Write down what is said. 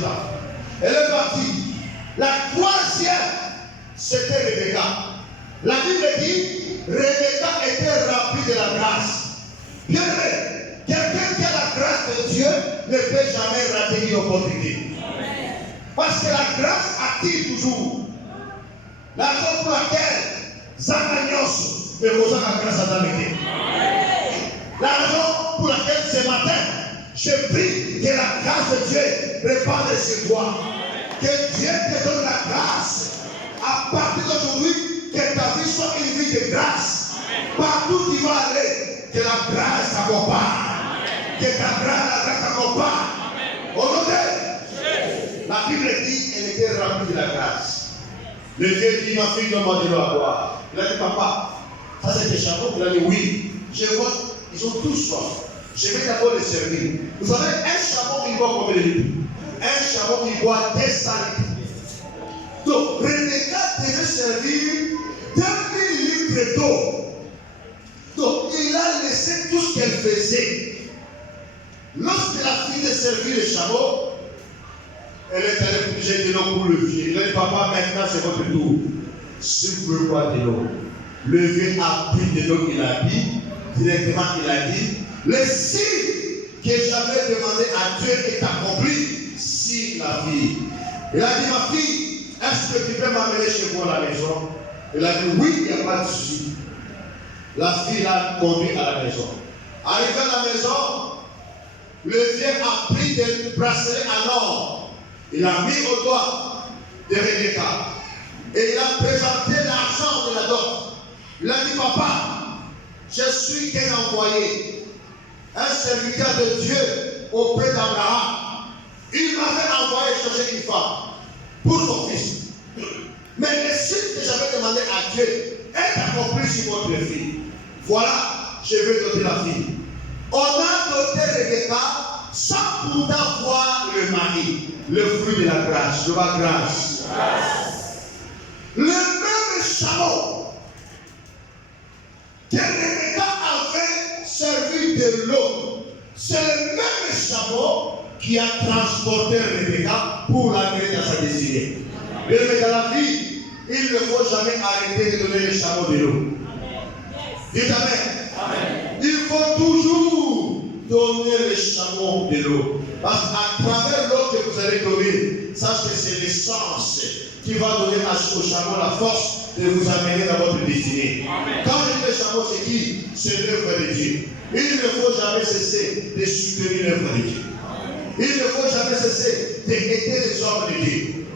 temps. Elle est partie. La troisième, c'était Rebecca. La Bible dit, Rebecca était remplie de la grâce. Bien vrai, quelqu'un qui a la grâce de Dieu ne peut jamais rater une opportunité. Parce que la grâce attire toujours. La raison pour laquelle Zacharias me cause la grâce à David. La raison pour laquelle ce matin, je prie que la grâce de Dieu répande sur toi. Que Dieu te donne la grâce. À partir d'aujourd'hui, que ta vie soit une vie de grâce. Partout où tu vas aller, que la grâce t'accompagne. Que ta grâce t'accompagne. Au nom de la Bible dit qu'elle était remplie de la grâce. Le vieux dit, ma fille, donne-moi de l'eau à boire. Il a dit, papa, ça c'est des chameaux. Il a dit, oui. Je vois, ils ont tous soif. Je vais d'abord les servir. Vous savez, un chameau, il boit combien de litres? Un chameau, il boit 200 litres. Donc, Rebecca devait servir 2000 litres d'eau. Donc, il a laissé tout ce qu'elle faisait. Lorsqu'elle a fini de servir le chameau, elle est allée puiser de l'eau pour le vieux. Il a dit, papa, maintenant c'est votre tour. Si vous voulez boire de l'eau. Le vieux a pris de l'eau qu'il a dit. Directement, il a dit, le signe que j'avais demandé à Dieu est accompli. Si la fille. Il a dit, ma fille, est-ce que tu peux m'amener chez vous à la maison? Elle a dit, oui, il n'y a pas de souci. La fille l'a conduit à la maison. Arrivé à la maison, le vieux a pris des bracelets à l'or. Il a mis au doigt de Rebecca. Et il a présenté l'argent de la dot. Il a dit, papa, je suis qu'un envoyé, un serviteur de Dieu auprès d'Abraham. Il m'avait envoyé chercher une femme pour son fils. Mais le signe que j'avais demandé à Dieu est accompli sur votre fille. Voilà, je vais doter la fille. On a doté Rebecca sans pourtant voir le mari, le fruit de la grâce, de la grâce. Le même chameau que Rebecca avait servi de l'eau, c'est le même chameau qui a transporté Rebecca pour l'amener dans sa destinée. Mais dans la vie, il ne faut jamais arrêter de donner le chameau de l'eau. Dites amen. Il faut toujours donner le chameau de l'eau. Parce qu'à travers l'eau que vous allez donner, sachez que c'est l'essence qui va donner au chameau la force de vous amener dans votre destinée. Quand je dis le chameau, c'est qui? C'est l'œuvre de Dieu. Il ne faut jamais cesser de soutenir l'œuvre de Dieu. Il ne faut jamais cesser d'aider les hommes de Dieu.